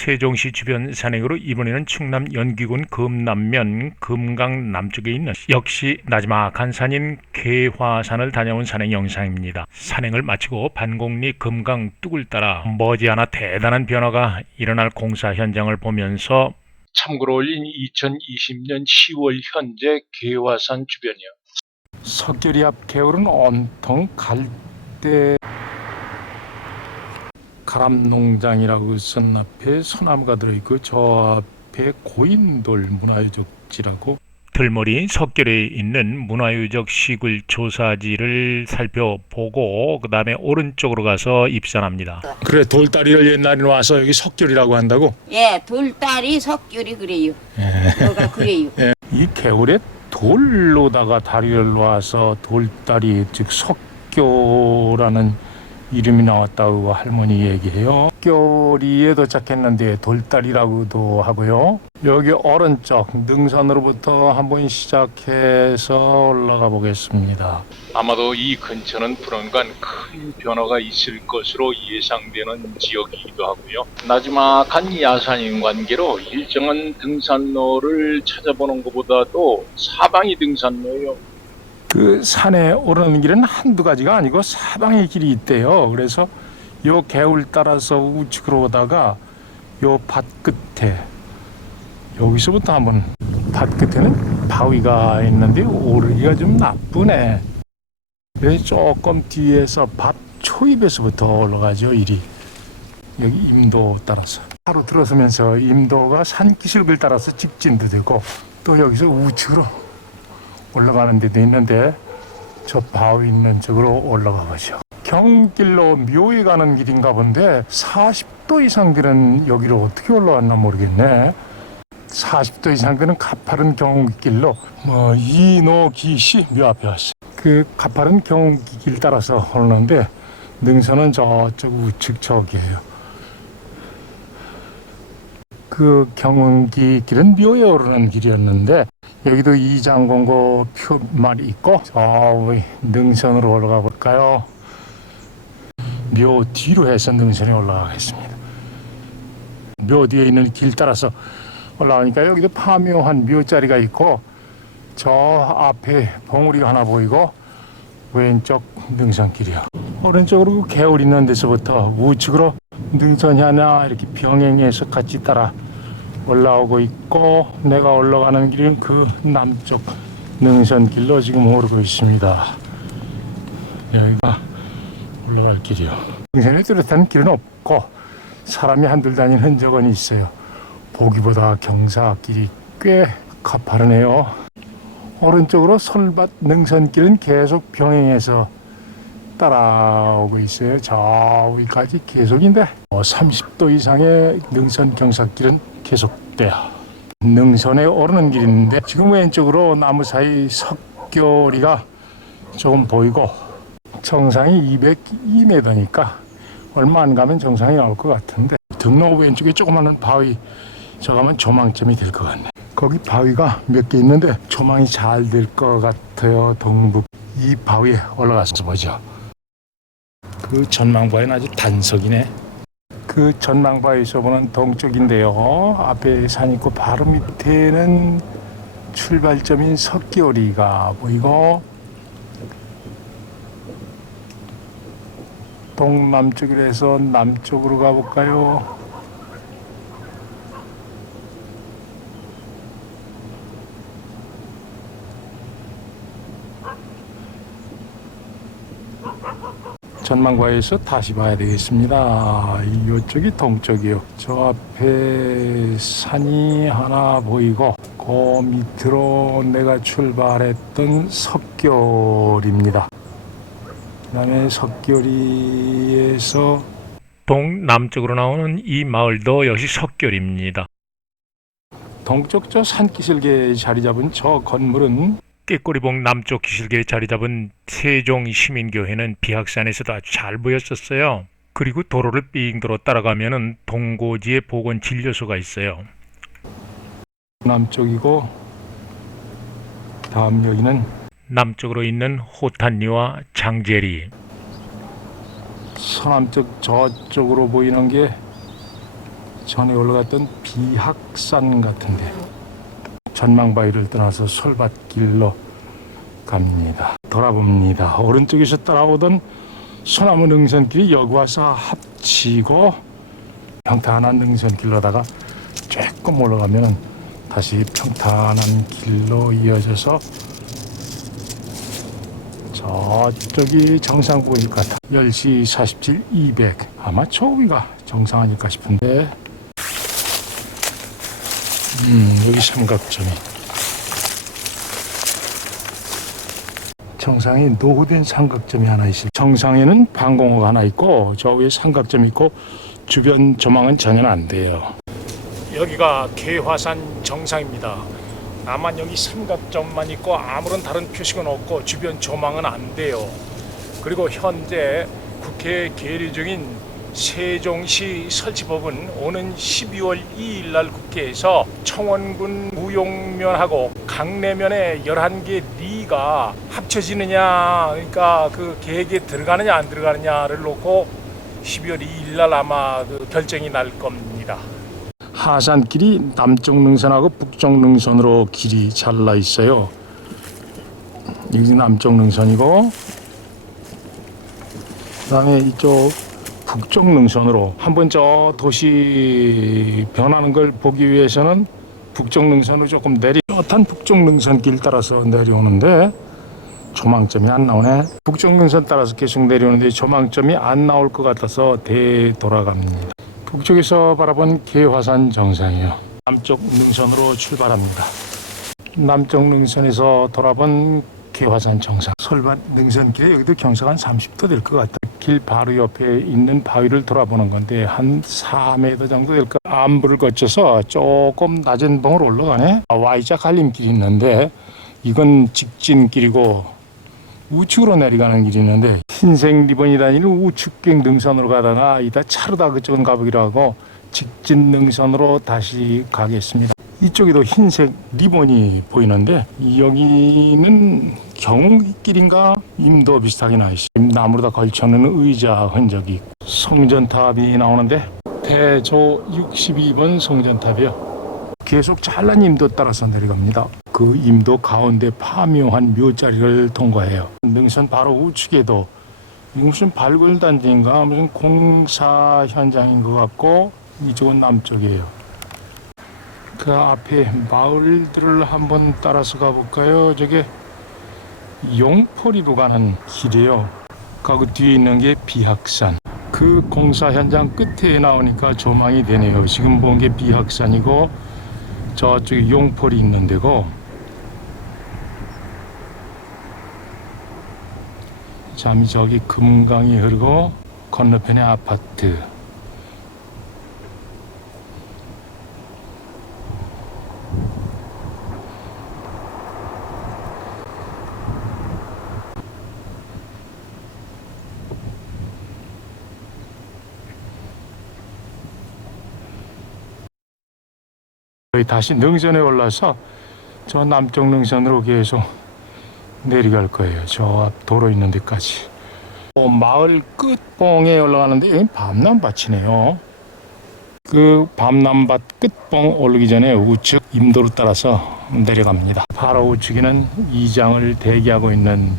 세종시 주변 산행으로 이번에는 충남 연기군 금남면 금강 남쪽에 있는 역시 나지막한 산인 개화산을 다녀온 산행 영상입니다. 산행을 마치고 반곡리 금강 뚝을 따라 머지않아 대단한 변화가 일어날 공사 현장을 보면서 참고로 올린 2020년 10월 현재 개화산 주변이요. 석결이 앞 개울은 온통 갈대 가람농장이라고 쓴 앞에 소나무가 들어있고 저 앞에 고인돌 문화유적지라고 들머리 석결에 있는 문화유적 시굴 조사지를 살펴보고 그 다음에 오른쪽으로 가서 입산합니다. 그래 돌다리를 옛날에 와서 여기 석결이라고 한다고? 예, 돌다리 석귤이 그래요. 뭐가 그래요. 이 개울에 돌로다가 다리를 놔서 돌다리 즉 석교라는 이름이 나왔다고 할머니 얘기해요. 석교리에 도착했는데 돌다리라고도 하고요. 여기 오른쪽 능선으로부터 한번 시작해서 올라가 보겠습니다. 아마도 이 근처는 불언간 큰 변화가 있을 것으로 예상되는 지역이기도 하고요. 나지막한 야산인 관계로 일정한 등산로를 찾아보는 것보다도 사방이 등산로예요. 그 산에 오르는 길은 한두 가지가 아니고 사방의 길이 있대요. 그래서 요 개울 따라서 우측으로 오다가 요 밭 끝에 여기서부터 한번 밭 끝에는 바위가 있는데 오르기가 좀 나쁘네. 조금 뒤에서 밭 초입에서부터 올라가죠 일이 여기 임도 따라서 바로 들어서면서 임도가 산기슭을 따라서 직진도 되고 또 여기서 우측으로 올라가는 데도 있는데 저 바위 있는 쪽으로 올라가 보죠. 경길로 묘에 가는 길인가 본데 40도 이상 되는 여기로 어떻게 올라왔나 모르겠네. 40도 이상 되는 가파른 경길로 뭐 이노기시 묘 앞에 왔어. 그 가파른 경길 따라서 오르는데 능선은 저쪽 우측 저기에요. 그 경운기 길은 묘에 오르는 길이었는데 여기도 이장공고 표말이 있고 저 능선으로 올라가 볼까요? 묘 뒤로 해서 능선에 올라가겠습니다. 묘 뒤에 있는 길 따라서 올라가니까 여기도 파묘한 묘자리가 있고 저 앞에 봉우리가 하나 보이고 왼쪽 능선길이요. 오른쪽으로 그 개울 있는 데서부터 우측으로 능선이 하나 이렇게 병행해서 같이 따라 올라오고 있고 내가 올라가는 길은 그 남쪽 능선길로 지금 오르고 있습니다. 여기가 올라갈 길이요. 능선에 뚜렷한 길은 없고 사람이 한둘 다니는 흔적은 있어요. 보기보다 경사길이 꽤 가파르네요. 오른쪽으로 솔밭 능선길은 계속 병행해서 따라오고 있어요. 저 위까지 계속인데 30도 이상의 능선 경사길은 계속돼요. 능선에 오르는 길인데 지금 왼쪽으로 나무 사이 석교리가 조금 보이고 정상이 202m니까 얼마 안 가면 정상이 나올 것 같은데 등로 왼쪽에 조그마한 바위 저 가면 조망점이 될 것 같네. 거기 바위가 몇 개 있는데 조망이 잘 될 것 같아요. 동북 이 바위에 올라가서 보죠. 그 전망바위는 아주 단석이네. 그 전망바위에서 보는 동쪽인데요. 앞에 산 있고 바로 밑에는 출발점인 석기오리가 보이고 동남쪽으로 해서 남쪽으로 가볼까요? 전망과에서 다시 봐야 되겠습니다. 이쪽이 동쪽이요. 저 앞에 산이 하나 보이고 그 밑으로 내가 출발했던 석결입니다. 그다음에 석결이에서 동남쪽으로 나오는 이 마을도 역시 석결입니다. 동쪽 저 산기슭에 자리 잡은 저 건물은 꾀꼬리봉 남쪽 기슭에 자리 잡은 세종 시민교회는 비학산에서도 아주 잘 보였었어요. 그리고 도로를 삥도로 따라가면은 동고지에 보건 진료소가 있어요. 남쪽이고 다음 여기는 남쪽으로 있는 호탄리와 장제리. 서남쪽 저쪽으로 보이는 게 전에 올라갔던 비학산 같은데 전망바위를 떠나서 솔밭길로 갑니다. 돌아봅니다. 오른쪽에서 따라오던 소나무 능선길이 여기 와서 합치고 평탄한 능선길로다가 조금 올라가면 다시 평탄한 길로 이어져서 저쪽이 정상부일 것 같아. 10시 47, 200. 아마 저기가 정상 아닐까 싶은데. 음, 여기 삼각점이. 정상에 노후된 삼각점이 하나 있어요. 정상에는 방공호가 하나 있고 저 위에 삼각점이 있고 주변 조망은 전혀 안 돼요. 여기가 개화산 정상입니다. 다만 여기 삼각점만 있고 아무런 다른 표식은 없고 주변 조망은 안 돼요. 그리고 현재 국회 계류 중인 세종시 설치법은 오는 12월 2일 날 국회에서 청원군 무용면하고 강내면의 11개 리가 합쳐지느냐 그러니까 그 계획에 들어가느냐 안 들어가느냐를 놓고 12월 2일 날 아마 그 결정이 날 겁니다. 하산길이 남쪽 능선하고 북쪽 능선으로 길이 잘라 있어요. 여기 남쪽 능선이고 그다음에 이쪽 북쪽 능선으로 한번 저 도시 변하는 걸 보기 위해서는 북쪽 능선으로 조금 내리 뚜렷한 북쪽 능선 길 따라서 내려오는데 조망점이 안 나오네. 북쪽 능선 따라서 계속 내려오는데 조망점이 안 나올 것 같아서 되돌아갑니다. 북쪽에서 바라본 개화산 정상이에요. 남쪽 능선으로 출발합니다. 남쪽 능선에서 돌아본 개화산 정상. 솔밭 능선길에 여기도 경사가 한 30도 될 것 같다. 길 바로 옆에 있는 바위를 돌아보는 건데 한 4m 정도 될까. 암부를 거쳐서 조금 낮은 봉을 올라가네. 아, Y자 갈림길이 있는데 이건 직진길이고 우측으로 내려가는 길이 있는데 흰색 리본이 다니는 우측경 능선으로 가다가 이따 차르다 그쪽은 가보기로 하고 직진 능선으로 다시 가겠습니다. 이쪽에도 흰색 리본이 보이는데 여기는 경운길인가 임도 비슷하게 나 있어요. 나무로 다 걸쳐놓은 의자 흔적이 있고 성전탑이 나오는데 대조 62번 성전탑이요. 계속 잘난 임도 따라서 내려갑니다. 그 임도 가운데 파묘한 묘자리를 통과해요. 능선 바로 우측에도 무슨 발굴 단지인가 무슨 공사 현장인 것 같고 이쪽은 남쪽이에요. 그 앞에 마을들을 한번 따라서 가볼까요? 저게 용포리로 가는 길이에요. 가그 뒤에 있는 게 비학산. 그 공사 현장 끝에 나오니까 조망이 되네요. 지금 본 게 비학산이고 저쪽에 용폴이 있는 데고 잠이 저기 금강이 흐르고 건너편에 아파트 여기 다시 능선에 올라서 저 남쪽 능선으로 계속 내려갈 거예요. 저 앞 도로 있는 데까지. 어, 마을 끝봉에 올라가는데 여기 밤남밭이네요. 그 밤남밭 끝봉 오르기 전에 우측 임도로 따라서 내려갑니다. 바로 우측에는 이장을 대기하고 있는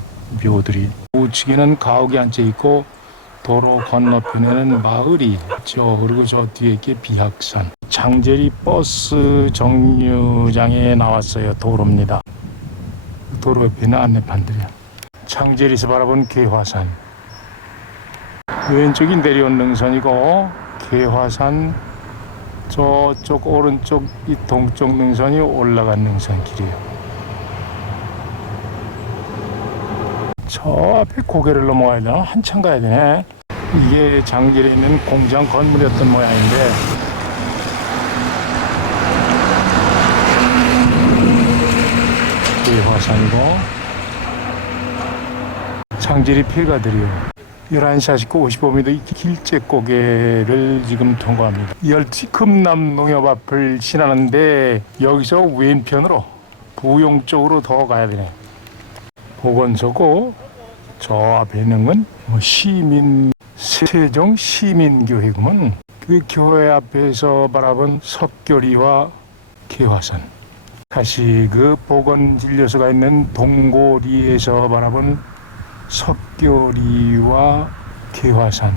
묘들이 우측에는 가옥이 앉아 있고 도로 건너편에는 마을이 있죠. 그리고 저 뒤에 게 비학산. 장제리 버스 정류장에 나왔어요. 도로입니다. 도로 옆에는 안내판들이야. 장제리에서 바라본 개화산. 왼쪽이 내려온 능선이고 개화산 저쪽 오른쪽 이 동쪽 능선이 올라간 능선길이에요. 저 앞에 고개를 넘어가야 되나? 한참 가야 되네. 이게 장길에 있는 공장 건물이었던 모양인데 화산이고 장질이 필가들이요. 11시 49, 55m 이 길제 고개를 지금 통과합니다. 열지금남 농협 앞을 지나는데 여기서 왼편으로 부용 쪽으로 더 가야 되네. 보건소고 저 앞에 있는 건뭐 시민 세종 시민교회구먼 그 교회 앞에서 바라본 석교리와 개화산 다시 그 보건진료소가 있는 동고리에서 바라본 석교리와 개화산.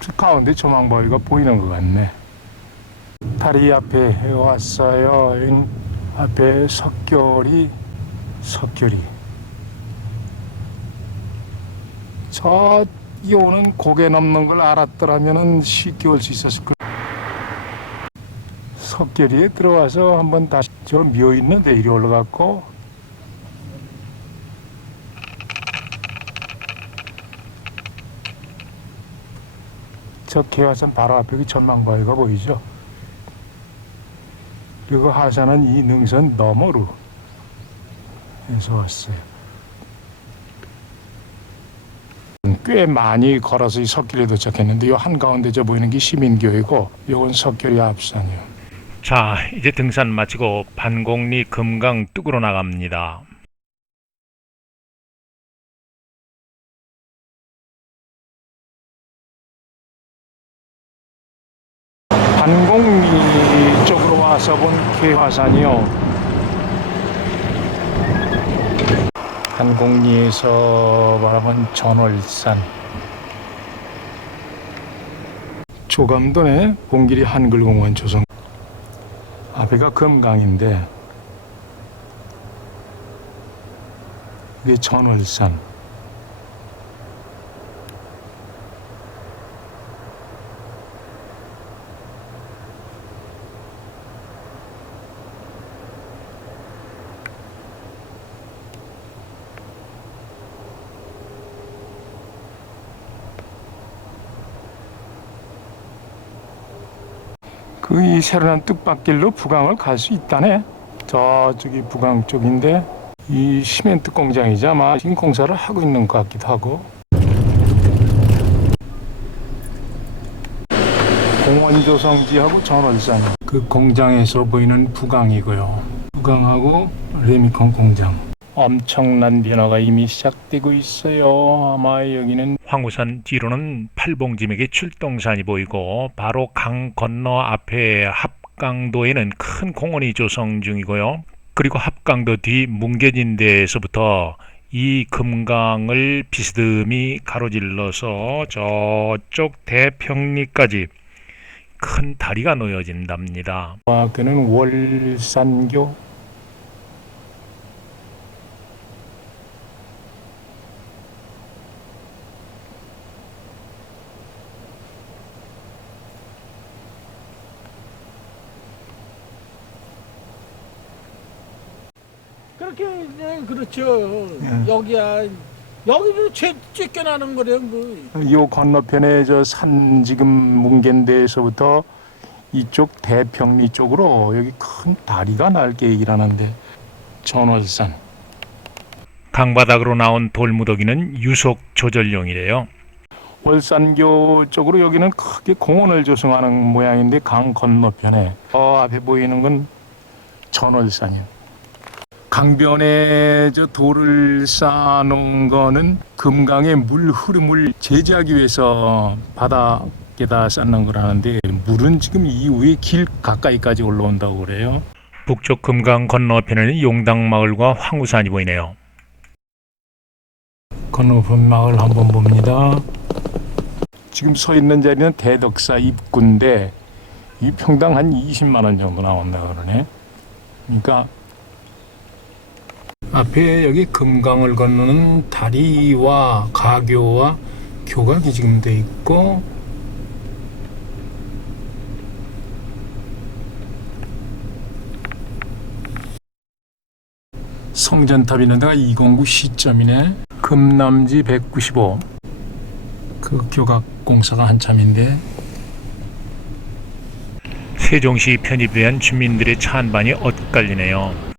저 가운데 조망바위가 보이는 것 같네. 다리 앞에 왔어요. 앞에 석교리 석교리. 저 이 오는 고개 넘는 걸 알았더라면은 쉽게 올 수 있었을 걸. 석계리에 들어와서 한번 다시 저묘 있는데 이리 올라갔고 저 개화산 바로 앞에 그 전망바위가 보이죠. 그리고 하산은 이 능선 너머로 해서 왔어요. 꽤 많이 걸어서 이 석길에 도착했는데 이 한가운데 저 보이는 게 시민교회고 이건 석교리 앞산이요. 자, 이제 등산 마치고 반곡리 금강 뚝으로 나갑니다. 반곡리 쪽으로 와서 본 개화산이요. 반곡리에서 바라본 전월산. 조감도네 봉길이 한글공원 조성. 앞에가 금강인데 이게 전월산. 그 이 새로운 뜻밭길로 부강을 갈 수 있다네. 저쪽이 부강 쪽인데 이 시멘트 공장이지 아마 지금 공사를 하고 있는 것 같기도 하고. 공원 조성지하고 전월산 그 공장에서 보이는 부강이고요. 부강하고 레미콘 공장. 엄청난 변화가 이미 시작되고 있어요. 아마 여기는 황우산 뒤로는 팔봉지맥의 출동산이 보이고 바로 강 건너 앞에 합강도에는 큰 공원이 조성 중이고요. 그리고 합강도 뒤 뭉개진 데에서부터 이 금강을 비스듬히 가로질러서 저쪽 대평리까지 큰 다리가 놓여진답니다. 학교는 월산교 그렇게 네, 그렇죠. 예. 여기야 여기도 죄 쫓겨나는 거래요. 그. 요 건너편에 저 산 지금 뭉갠데에서부터 이쪽 대평리 쪽으로 여기 큰 다리가 날 계획이라는데 전월산 강바닥으로 나온 돌무더기는 유속 조절용이래요. 월산교 쪽으로 여기는 크게 공원을 조성하는 모양인데 강 건너편에 저 앞에 보이는 건 전월산이에요. 강변에 저 돌을 쌓아놓은 거는 금강의 물 흐름을 제지하기 위해서 바닥에다 쌓는 거라는데 물은 지금 이 위에 길 가까이까지 올라온다고 그래요. 북쪽 금강 건너편에는 용당마을과 황우산이 보이네요. 건너편 마을 한번 봅니다. 지금 서 있는 자리는 대덕사 입구인데 이 평당 한 20만 원 정도 나온다 그러네. 그러니까 앞에 여기 금강을 건너는 다리와 가교와 교각이 지금 돼 있고 성전탑 있는 데가 209 시점이네. 금남지 195. 그 교각 공사가 한참인데 세종시 편입에 대한 주민들의 찬반이 엇갈리네요.